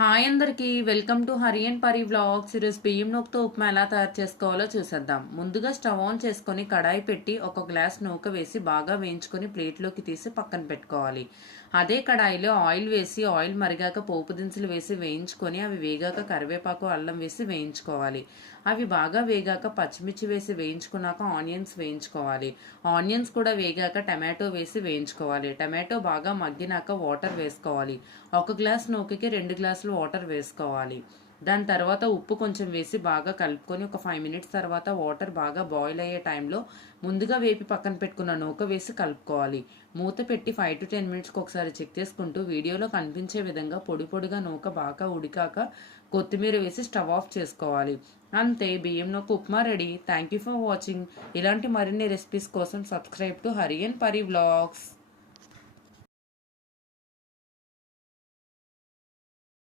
Hi అందరికి welcome to Hari and పరి vlogs. ఈరోజు బియ్యం నూకతో ఉప్మా ఎలా తయారు చేసుకోవాలో చూసేద్దాం. ముందుగా స్టవ్ ఆన్ చేసుకొని కడాయి పెట్టి ఒక గ్లాస్ నూక వేసి బాగా వేయించుకొని ప్లేట్లోకి తీసి పక్కన పెట్టుకోవాలి. అదే కడాయిలో ఆయిల్ వేసి ఆయిల్ మరిగాక పోపు దినుసులు వేసి వేయించుకొని అవి వేగాక కరివేపాకు అల్లం వేసి వేయించుకోవాలి. అవి బాగా వేగాక పచ్చిమిర్చి వేసి వేయించుకున్నాక ఆనియన్స్ వేయించుకోవాలి. ఆనియన్స్ కూడా వేగాక టమాటో వేసి వేయించుకోవాలి. టమాటో బాగా మగ్గినాక వాటర్ వేసుకోవాలి. ఒక గ్లాస్ నూకకి 2 గ్లాసులు వాటర్ వేసుకోవాలి. దాని తర్వాత ఉప్పు కొంచెం వేసి బాగా కలుపుకొని ఒక 5 మినిట్స్ తర్వాత వాటర్ బాగా బాయిల్ అయ్యే టైంలో ముందుగా వేపి పక్కన పెట్టుకున్న నూక వేసి కలుపుకోవాలి. మూత పెట్టి 5 to 10 మినిట్స్కి ఒకసారి చెక్ చేసుకుంటూ వీడియోలో కనిపించే విధంగా పొడి పొడిగా నూక బాగా ఉడికాక కొత్తిమీర వేసి స్టవ్ ఆఫ్ చేసుకోవాలి. అంతే, బియ్యం నూక upma ready. Thank you for watching. ఇలాంటి మరిన్ని రెసిపీస్ కోసం సబ్స్క్రైబ్ టు హరి అండ్ పరి వ్లాగ్స్.